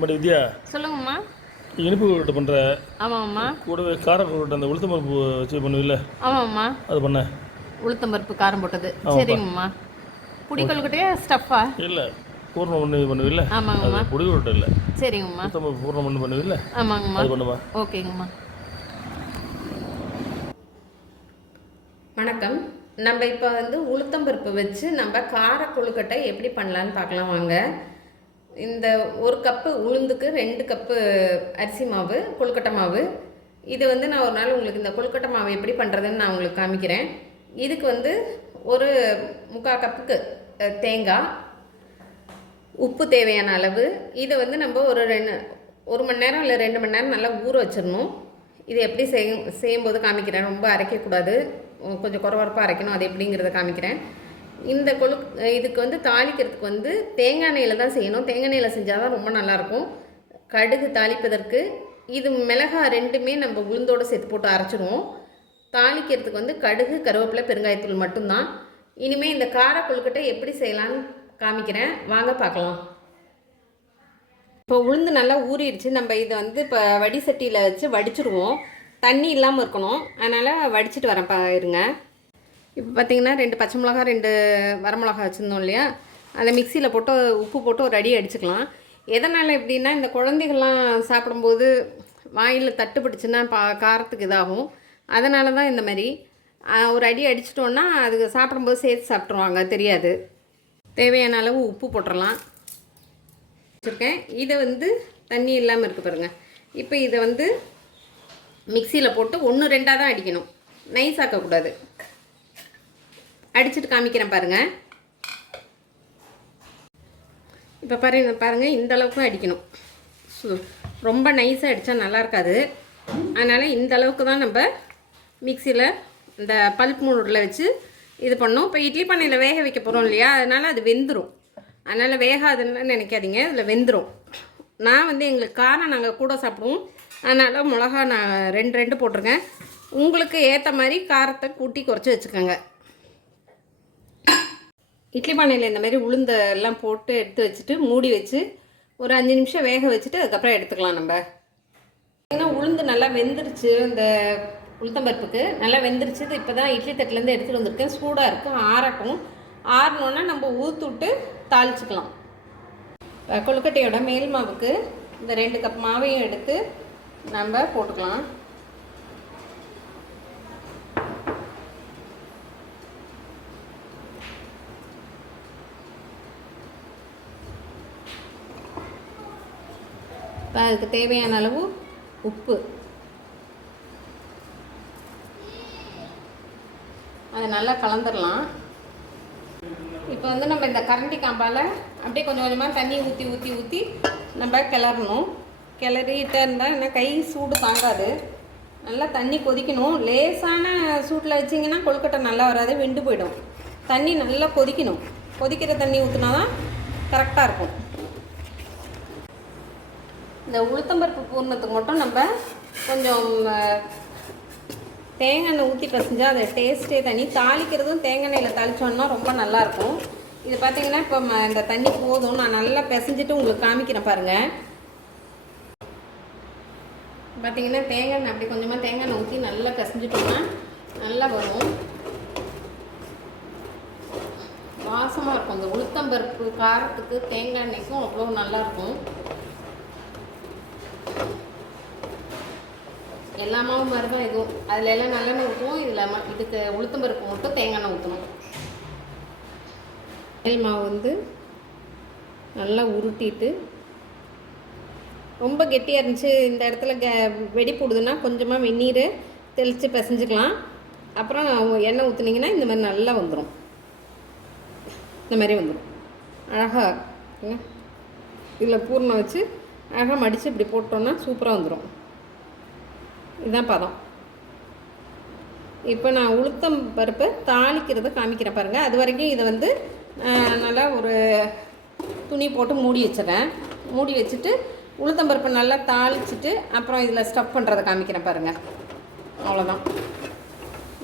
But வித்யா சொல்லுங்கம்மா இனிப்பு கொழுக்கட்டை பண்ணுற ஆமாம்மா. கூடவே கார கொழுக்கட்டை அந்த உளுத்தம் பருப்பு வச்சு பண்ணுவில்ல? ஆமாம்மா. அது பண்ண. உளுத்தம் பருப்பு காரம் போட்டது. சரிங்கம்மா. புடி கொழுக்கட்டையா ஸ்டஃப்பா? இல்லை பூர்ணம் பண்ணி பண்ணுவில்ல? ஆமாங்கம்மா. பொடி கொழுக்கட்டை இல்லை. சரிங்கம்மா. உளுத்தம் பருப்பு பூர்ணம் பண்ணி பண்ணுவில்ல? ஆமாங்கம்மா. அது பண்ணுமா? ஓகேங்கம்மா. வணக்கம். நம்ம இப்போ வந்து உளுத்தம்பருப்பு வச்சு நம்ம கார கொழுக்கட்டை எப்படி பண்ணலான்னு பார்க்கலாம் வாங்க. இந்த ஒரு கப்பு உளுந்துக்கு ரெண்டு கப்பு அரிசி மாவு கொழுக்கட்டை மாவு. இது வந்து நான் ஒரு நாள் உங்களுக்கு இந்த கொழுக்கட்டை மாவு எப்படி பண்ணுறதுன்னு நான் உங்களுக்கு காமிக்கிறேன். இதுக்கு வந்து ஒரு முக்கால் கப்புக்கு தேங்காய். உப்பு தேவையான அளவு. இதை வந்து நம்ம ஒரு ரெண்டு ஒரு மணி நேரம் இல்லை ரெண்டு மணி நேரம் நல்லா ஊற வச்சிடணும். இது எப்படி செய்யும் செய்யும்போது காமிக்கிறேன். ரொம்ப அரைக்கக்கூடாது. கொஞ்சம் குறவரப்பாக அரைக்கணும். அது எப்படிங்கிறத காமிக்கிறேன். இந்த கொழு இதுக்கு வந்து தாளிக்கிறதுக்கு வந்து தேங்காய் எண்ணெயில் தான் செய்யணும். தேங்காய் எண்ணெயில் செஞ்சால் தான் ரொம்ப நல்லாயிருக்கும். கடுகு தாளிப்பதற்கு இது மிளகாய் ரெண்டுமே நம்ம உளுந்தோடு சேர்த்து போட்டு அரைச்சிடுவோம். தாளிக்கிறதுக்கு வந்து கடுகு கருவேப்பிலை பெருங்காயத்தூள் மட்டும்தான். இனிமேல் இந்த கார கொழுக்கட்டை எப்படி செய்யலான்னு காமிக்கிறேன். வாங்க பார்க்கலாம். இப்போ உளுந்து நல்லா ஊறிடுச்சு. நம்ம இதை வந்து இப்போ வடி சட்டியில் வச்சு வடிச்சிடுவோம். தண்ணி இல்லாமல் இருக்கணும். அதனால் வடிச்சிட்டு வரேன் பா இருங்க இப்போ பார்த்தீங்கன்னா ரெண்டு பச்சை மிளகா ரெண்டு வரமிளகா வச்சுருந்தோம் இல்லையா? அதை மிக்சியில் போட்டு உப்பு போட்டு ஒரு அடி அடிச்சுக்கலாம். எதனால் எப்படின்னா இந்த குழந்தைகள்லாம் சாப்பிடும்போது வாயில் தட்டு பிடிச்சுன்னா பா காரத்துக்கு இதாகும். அதனால தான் இந்த மாதிரி ஒரு அடி அடிச்சிட்டோன்னா அதுக்கு சாப்பிடும்போது சேர்த்து சாப்பிட்ருவாங்க தெரியாது. தேவையான அளவு உப்பு போட்டுடலாம் வச்சுருக்கேன். இதை வந்து தண்ணி இல்லாமல் இருக்குது பாருங்கள் இப்போ இதை வந்து மிக்சியில் போட்டு ஒன்று ரெண்டாக தான் அடிக்கணும். நைஸ் ஆக்கக்கூடாது. அடிச்சுட்டு காமிக்கிறேன் பாருங்கள் இப்போ பாருங்க பாருங்கள் இந்த அளவுக்கு அடிக்கணும். சு- ரொம்ப நைஸாக அடித்தா நல்லா இருக்காது. அதனால் இந்த அளவுக்கு தான் நம்ம மிக்சியில் இந்த பல்ப் மூடில் வச்சு இது பண்ணோம் இப்போ இட்லி பண்ணையில் வேக வைக்க போகிறோம் இல்லையா? அதனால் அது வெந்துடும் அதனால் வேகாதுன்னு நினைக்காதீங்க அதில் வெந்துடும் நான் வந்து எங்களுக்கு காரம் நாங்கள் கூட சாப்பிடுவோம். அதனால் மிளகா நான் ரெண்டு ரெண்டு போட்டிருக்கேன். உங்களுக்கு ஏற்ற மாதிரி காரத்தை கூட்டி குறைச்சி வச்சுக்கோங்க. இட்லி பானையில் இந்த மாதிரி உளுந்த எல்லாம் போட்டு எடுத்து வச்சுட்டு மூடி வச்சு ஒரு அஞ்சு நிமிஷம் வேக வச்சுட்டு அதுக்கப்புறம் எடுத்துக்கலாம் நம்ம. ஏன்னா உளுந்து நல்லா வெந்துருச்சு இந்த உளுத்தம்பருப்புக்கு நல்லா வெந்துருச்சு. இது இப்போ தான் இட்லி தட்டிலேருந்து எடுத்துகிட்டு வந்திருக்கேன். சூடாக இருக்கும் ஆறட்டும். ஆறணுன்னா நம்ம ஊற்றுட்டு தாளிச்சிக்கலாம். தாளிச்சுக்கலாம் கொழுக்கட்டையோட மேல் மாவுக்கு இந்த ரெண்டு கப் மாவையும் எடுத்து நம்ம போட்டுக்கலாம். இப்போ அதுக்கு தேவையான அளவு உப்பு. அதை நல்லா கலந்துடலாம் இப்போ வந்து நம்ம இந்த கரண்டி காம்பால் அப்படியே கொஞ்சம் கொஞ்சமாக தண்ணி ஊற்றி ஊற்றி ஊற்றி நம்ம கிளறணும். கிளறிட்டே இருந்தால் என்ன கை சூடு தாங்காது. நல்லா தண்ணி கொதிக்கணும். லேசான சூட்டில் வச்சிங்கன்னா கொழுக்கட்டை நல்லா வராது விண்டு போயிடும். தண்ணி நல்லா கொதிக்கணும். கொதிக்கிற தண்ணி ஊற்றினா தான் கரெக்டாக இருக்கும். இந்த உளுத்தம்பருப்பு பூர்ணத்துக்கு மட்டும் நம்ம கொஞ்சம் தேங்காய் எண்ணெய் ஊற்றி பசைஞ்சால் அது டேஸ்ட்டே தண்ணி தாளிக்கிறதும் தேங்காய் எண்ணெயில் தாளிச்சோன்னா ரொம்ப நல்லாயிருக்கும். இது பார்த்தீங்கன்னா இப்போ ம- இந்த தண்ணி போதும். நான் நல்லா பிசைஞ்சிட்டு உங்களுக்கு காமிக்கிறேன் பாருங்கள் பார்த்திங்கன்னா தேங்காய் எண்ணெய் அப்படி கொஞ்சமாக தேங்காய் எண்ணெய் ஊற்றி நல்லா பிசைஞ்சிட்டோம்னா நல்லா வரும். வாசமாக இருக்கும். இந்த உளுத்தம்பருப்பு காரத்துக்கு தேங்காய் எண்ணெய்க்கும் அவ்வளோ நல்லாயிருக்கும். எல்லா மாவும் மாதிரி தான் இதுவும் அதில் எல்லாம் நல்லெண்ணெய் ஊற்றுவோம் இதில் ம- இதுக்கு உளுத்தம்பருப்பு மட்டும் தேங்காய் எண்ணெய் ஊற்றணும் மேல் மாவு வந்து நல்லா உருட்டிட்டு ரொம்ப கெட்டியாக இருந்துச்சு இந்த இடத்துல க வெடி போடுதுன்னா கொஞ்சமாக வெந்நீர் தெளித்து பிசைஞ்சுக்கலாம். அப்புறம் எண்ணெய் ஊற்றுனீங்கன்னா இந்த மாதிரி நல்லா வந்துடும் இந்த மாதிரி வந்துடும் அழகாக இதில் பூர்ணம் வச்சு அழகாக மடித்து இப்படி போட்டோன்னா சூப்பராக வந்துடும் இதுதான் பதம். இப்போ நான் உளுத்தம் பருப்பை தாளிக்கிறத காமிக்கிறேன் பாருங்கள் அது வரைக்கும் இதை வந்து நல்லா ஒரு துணி போட்டு மூடி வச்சிடறேன். மூடி வச்சுட்டு உளுத்தம் பருப்பை நல்லா தாளிச்சிட்டு அப்புறம் இதில் ஸ்டஃப் பண்ணுறதை காமிக்கிறேன் பாருங்கள் அவ்வளோதான்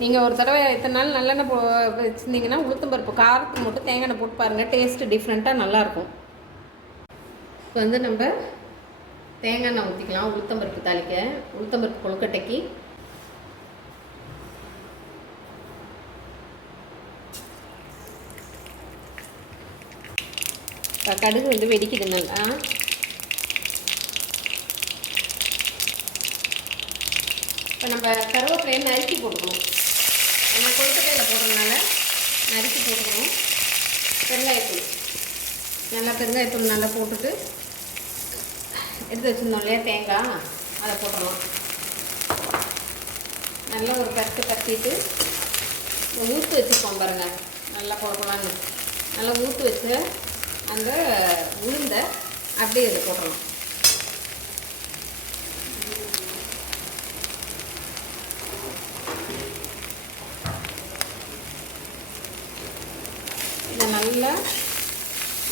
நீங்கள் ஒரு தடவை இத்தனை நாள் நல்லெண்ணெய் போ வச்சுருந்தீங்கன்னா உளுத்தம் பருப்பு காரத்துக்கு மட்டும் தேங்காய் எண்ணெய் போட்டு பாருங்கள் டேஸ்ட்டு டிஃப்ரெண்ட்டாக நல்லாயிருக்கும் இப்போ வந்து நம்ம தேங்காய் எண்ணெய் ஊற்றிக்கலாம் உளுத்தம்பருப்பு தாளிக்க. உளுத்தம்பருப்பு கொழுக்கட்டைக்கு. இப்போ கடுகு வந்து வெடிக்குது நல்லா. இப்போ நம்ம கருவேப்பிலையை நறுக்கி போட்டுக்கணும். நம்ம கொழுக்கட்டையில் போடுறதுனால நறுக்கி போட்டுக்கணும். பெருங்காயத்தூள். நல்லா பெருங்காயத்தூள் நல்லா போட்டுட்டு எடுத்து வச்சுருந்தோம் இல்லையா தேங்காய் அதை போட்டுருவோம். நல்லா ஒரு பருத்து பற்றிட்டு ஊற்று வச்சுருப்போம் பாருங்கள் நல்லா போடலான்னு நல்லா ஊற்று வச்சு அந்த உளுந்தை அப்படியே இதை போடலாம் இதை நல்லா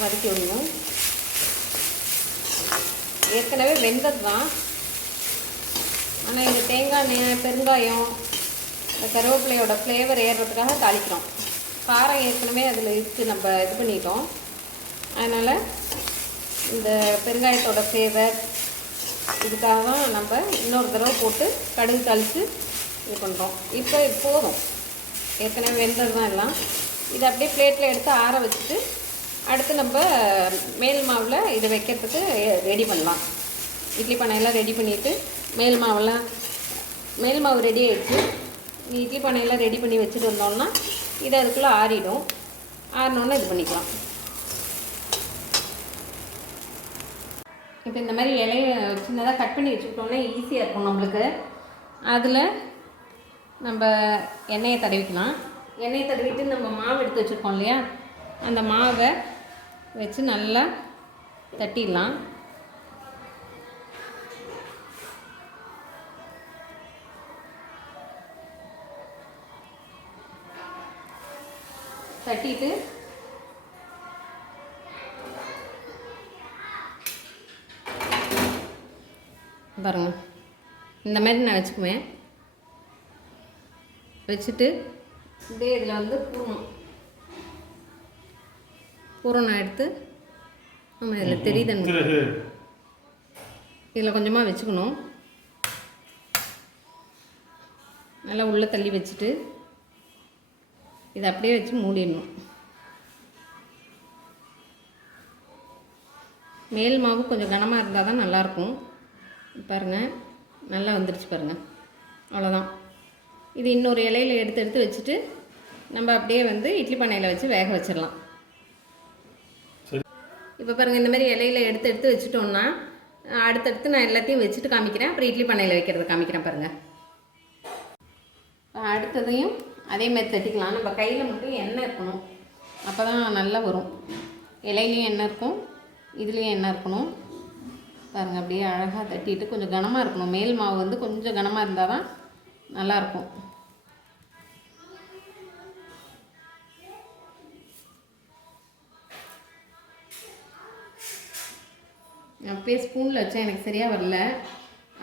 வதக்கி விடணும் ஏற்கனவே வெந்தது தான் ஆனால் இந்த தேங்காய் எண்ணெய் பெருங்காயம் இந்த கருவேப்பிலையோட ஃப்ளேவர் ஏறுறதுக்காக தாளிக்கிறோம். காரம் ஏற்கனவே அதில் இருக்குது நம்ம இது பண்ணிட்டோம். அதனால் இந்த பெருங்காயத்தோட ஃப்ளேவர் இதுக்காக தான் நம்ம இன்னொரு தடவை போட்டு கடுகு தாளித்து இது பண்ணுறோம் இப்போ போதும். ஏற்கனவே வெந்தது தான் எல்லாம். இதை அப்படியே பிளேட்டில் எடுத்து ஆற வச்சுட்டு அடுத்து நம்ம மேல் மாவில் இதை வைக்கிறதுக்கு ரெடி பண்ணலாம். இட்லி பானையெல்லாம் ரெடி பண்ணிவிட்டு மேல் மாவெல்லாம் மேல் மாவு ரெடி ஆகிடுச்சு இட்லி பானையெல்லாம் ரெடி பண்ணி வச்சுட்டு வந்தோம்னா இது அதுக்குள்ளே ஆறிடும். ஆறினோன்னா இது பண்ணிக்கலாம். இப்போ இந்த மாதிரி இலைய சின்னதாக கட் பண்ணி வச்சுக்கிட்டோம்னா ஈஸியாக இருக்கும் நம்மளுக்கு. அதில் நம்ம எண்ணெயை தடவிக்கலாம். எண்ணெயை தடவிட்டு நம்ம மாவு எடுத்து வச்சுருக்கோம் இல்லையா? அந்த மாவை வச்சு நல்லா தட்டிடலாம். தட்டிட்டு. பாருங்க. இந்த மாதிரி நான் வச்சுக்குவேன். வச்சுட்டு இதே இதில் வந்து பூரணம். பூரணம் எடுத்து. நம்ம இதில் தெரியுதுன்னு இதில் கொஞ்சமாக வச்சுக்கணும். நல்லா உள்ளே தள்ளி வச்சுட்டு. இதை அப்படியே வச்சு மூடிடணும். மேல் மாவு கொஞ்சம் கனமாக இருந்தால் தான் நல்லாயிருக்கும். பாருங்கள் நல்லா வந்துடுச்சு பாருங்கள் அவ்வளோதான் இது இன்னொரு இலையில எடுத்து எடுத்து வச்சுட்டு நம்ம அப்படியே வந்து இட்லி பானையில் வச்சு வேக வச்சிடலாம். இப்போ பாருங்கள் இந்த மாதிரி இலையில எடுத்து எடுத்து வச்சுட்டோம்னா அடுத்தடுத்து நான் எல்லாத்தையும் வச்சுட்டு காமிக்கிறேன். அப்புறம் இட்லி பானையில் வைக்கிறத காமிக்கிறேன் பாருங்கள் அடுத்ததையும் அதே மாதிரி தட்டிக்கலாம். நம்ம கையில் மட்டும் எண்ணெய் இருக்கணும். அப்போ தான் நல்லா வரும். இலையிலையும் எண்ணெய் இருக்கும். இதுலேயும் எண்ணெய் இருக்கணும். பாருங்கள் அப்படியே அழகாக தட்டிட்டு கொஞ்சம் கனமாக இருக்கணும். மேல் மாவு வந்து கொஞ்சம் கனமாக இருந்தால் தான் நல்லாயிருக்கும் அப்பயே ஸ்பூனில் வச்சேன். எனக்கு சரியாக வரல.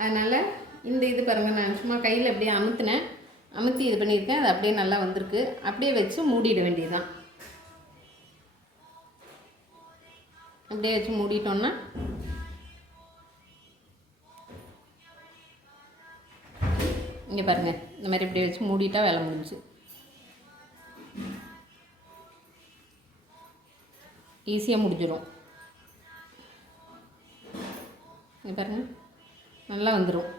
அதனால் இந்த இது பாருங்கள் நான் சும்மா கையில் அப்படியே அமுத்தினேன். அமுத்தி இது பண்ணியிருக்கேன் அது அப்படியே நல்லா வந்திருக்கு. அப்படியே வச்சு மூடிட வேண்டியதுதான். அப்படியே வச்சு மூடிட்டோன்னா இங்கே பாருங்கள் இந்த மாதிரி இப்படியே வச்சு மூடிட்டா வேலை முடிஞ்சு ஈஸியாக முடிஞ்சிடும் இங்கே பாருங்க நல்லா வந்துடும்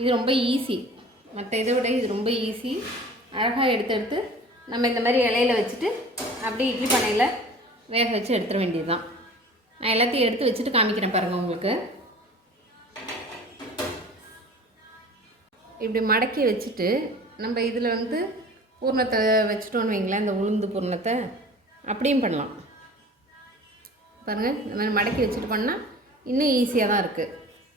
இது ரொம்ப ஈஸி மற்ற இதை விட இது ரொம்ப ஈஸி அழகாக எடுத்து எடுத்து நம்ம இந்த மாதிரி இலையில வச்சுட்டு அப்படியே இட்லி பானையில் வேக வச்சு எடுத்துட வேண்டியது தான் நான் எல்லாத்தையும் எடுத்து வச்சுட்டு காமிக்கிறேன் பாருங்கள் உங்களுக்கு. இப்படி மடக்கி வச்சுட்டு நம்ம இதில் வந்து பூர்ணத்தை வச்சுட்டோன்னு வைங்களேன் இந்த உளுந்து பூர்ணத்தை. அப்படியும் பண்ணலாம். பாருங்கள் இந்த மாதிரி மடக்கி வச்சுட்டு பண்ணால் இன்னும் ஈஸியாக தான் இருக்குது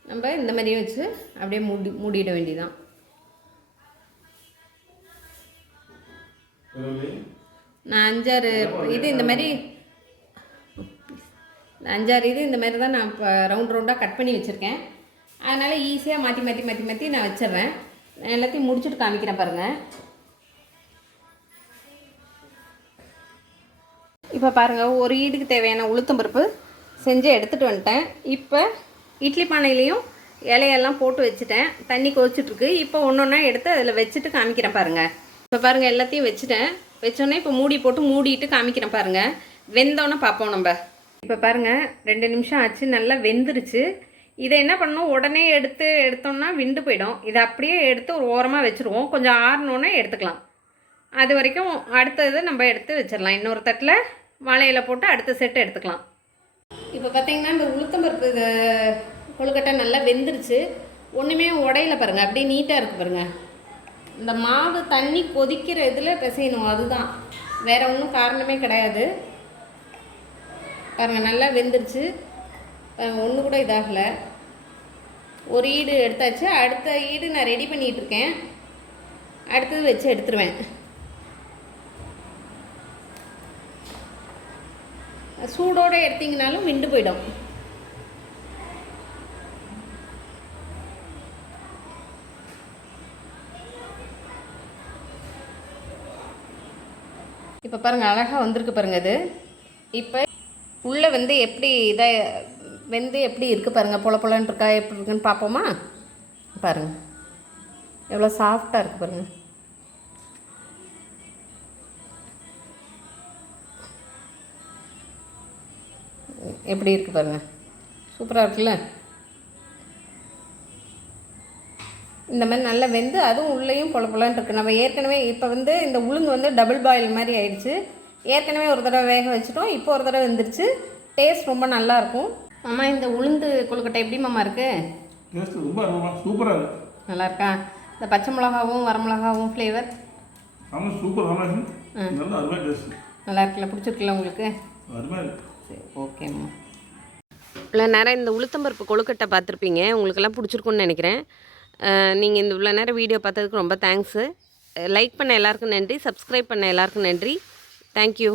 நம்ம இந்த மாதிரியே வச்சு அப்படியே மூடி மூடிட வேண்டியதான் நான் அஞ்சாறு இது இந்த மாதிரி அஞ்சாறு இது இந்த மாதிரி தான் நான் இப்போ ரவுண்ட் ரவுண்டாக கட் பண்ணி வச்சுருக்கேன். அதனால் ஈஸியாக மாற்றி மாற்றி மாற்றி மாற்றி நான் வச்சிடுறேன். நான் எல்லாத்தையும் முடிச்சுட்டு காமிக்கிறேன் பாருங்கள் இப்போ பாருங்கள் ஒரு ஈடுக்கு தேவையான உளுத்தம்பருப்பு செஞ்சு எடுத்துகிட்டு வந்துட்டேன். இப்போ இட்லி பானையிலையும் இலையெல்லாம் போட்டு வச்சுட்டேன். தண்ணி கொதிச்சிட்ருக்கு இப்போ ஒன்று ஒன்றா எடுத்து அதில் வச்சுட்டு காமிக்கிறேன் பாருங்கள் இப்போ பாருங்கள் எல்லாத்தையும் வச்சுட்டேன். வச்சோன்னே இப்போ மூடி போட்டு மூடிட்டு காமிக்கிறேன் பாருங்கள் வெந்தோன்னே பார்ப்போம் நம்ம. இப்போ பாருங்கள் ரெண்டு நிமிஷம் ஆச்சு நல்லா வெந்துருச்சு. இதை என்ன பண்ணணும்? உடனே எடுத்து எடுத்தோம்னா விண்டு போயிடும். இதை அப்படியே எடுத்து ஒரு ஓரமாக வச்சுருவோம். கொஞ்சம் ஆறணுன்னே எடுத்துக்கலாம். அது வரைக்கும் அடுத்தது நம்ம எடுத்து வச்சிடலாம். இன்னொரு தட்டில் வாழையில் போட்டு அடுத்த செட்டு எடுத்துக்கலாம். இப்போ பார்த்தீங்கன்னா இந்த உளுத்தம்பருப்பு இது கொழுக்கட்டை நல்லா வெந்துருச்சு. ஒன்றுமே உடையில பாருங்கள் அப்படியே நீட்டாக இருக்குது பாருங்கள் இந்த மாவு தண்ணி கொதிக்கிற இதில் பிசையணும். அதுதான். வேற ஒன்றும் காரணமே கிடையாது. பாருங்கள் நல்லா வெந்துருச்சு. ஒன்று கூட இதாகலை. ஒரு ஈடு எடுத்தாச்சு. அடுத்த ஈடு நான் ரெடி பண்ணிகிட்டு இருக்கேன் அடுத்தது வச்சு எடுத்துருவேன். சூடோடு எடுத்திங்கனாலும் விண்டு போயிடும். இப்போ பாருங்கள் அழகாக வந்திருக்கு பாருங்கள் இது இப்போ உள்ளே வந்து எப்படி இதை வெந்து எப்படி இருக்குது பாருங்கள் பொல பொலன்னு இருக்கா எப்படி இருக்குன்னு பார்ப்போமா பாருங்கள் எவ்வளோ சாஃப்டாக இருக்குது பாருங்கள் எப்படி இருக்குது பாருங்கள் சூப்பராக இருக்குல்ல? இந்த மாதிரி நல்லா வெந்து அதுவும் உள்ளேயும் பொல பொலன்னு இருக்குது நம்ம ஏற்கனவே இப்போ வந்து இந்த உளுந்து வந்து டபுள் பாயில் மாதிரி ஆயிடுச்சு. ஏற்கனவே ஒரு தடவை வேக வச்சுட்டோம். இப்போ ஒரு தடவை வெந்துருச்சு. டேஸ்ட் ரொம்ப நல்லா இருக்கும். அம்மா இந்த உளுந்து கொழுக்கட்டை எப்படி மாமா இருக்குது சூப்பராக இருக்கு. நல்லா இருக்கா? இந்த பச்சை மிளகாவும் வரமிளகாவும் ஃப்ளேவர் ஆமாம் சூப்பர் நல்ல அருமையாக டேஸ்ட் நல்லா இருக்குல்ல? பிடிச்சிருக்குல்ல உங்களுக்கு? அருமையாக சரி ஓகேம்மா இவ்வளோ நேரம் இந்த உளுத்தம்பருப்பு கொழுக்கட்டை பார்த்துருப்பீங்க. உங்களுக்கெல்லாம் பிடிச்சிருக்குன்னு நினைக்கிறேன். நீங்கள் இந்த இவ்வளோ நேரம் வீடியோ பார்த்ததுக்கு ரொம்ப தேங்க்ஸு லைக் பண்ண எல்லாருக்கும் நன்றி சப்ஸ்கிரைப் பண்ண எல்லாருக்கும் நன்றி. தேங்க்யூ